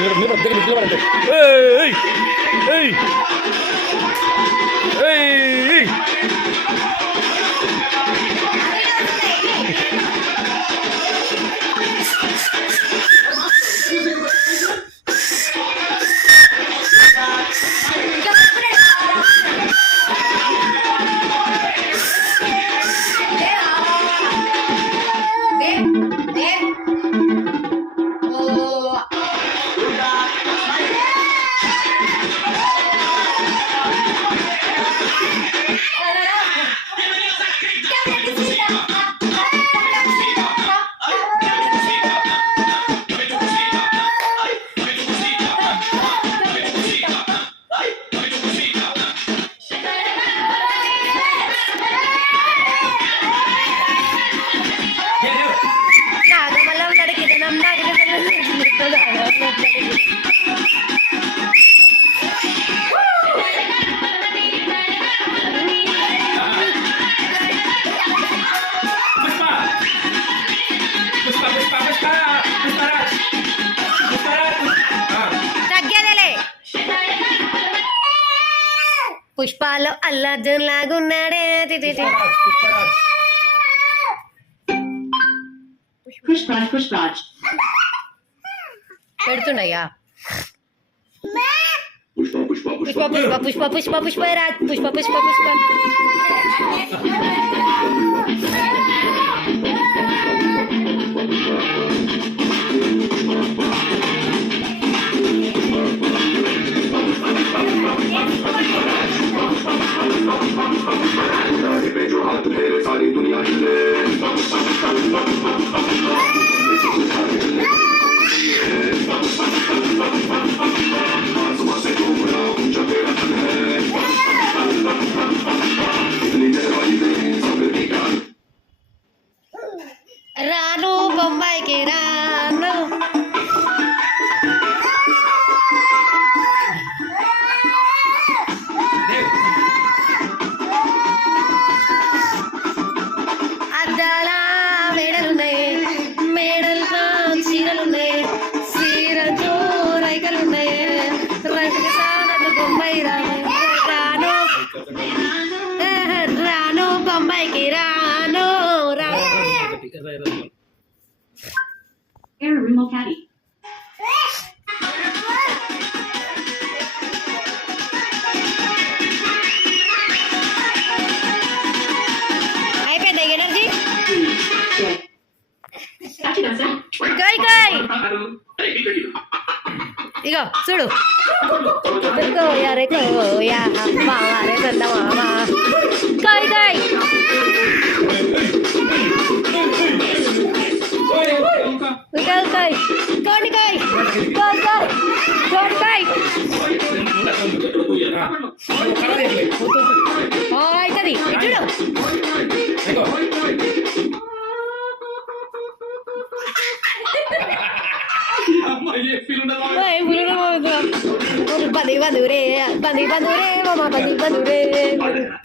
మీరు దగ్గర నిలబడండి. ఏయ్ ఏయ్ ఏయ్ పుష్పాలో అల్లర్జున్ లాగున్నాడే. పెడుతుండయ్యా పుష్ప పుష్ప పుష్ప పుష్ప పుష్ప పుష్ప రాజ్ పుష్ప పుష్ప పుష్ప రాను బొంబాయికి రాను. అద్దాల మేడలున్నాయి, మేడల్లో చీరలున్నాయి, చీరతో రైకలున్నాయి, రైతుకి సానలు బొంబాయి రాను. రాను బొంబాయికి రాను. అయిపోయిందా ఎనర్జీ? ఇగో చూడు కాయ్ కాయ్ కోడికాయ్ కోడికాయ్ అవుతుంది చూడు. Bandi bandure, mama bandi bandure.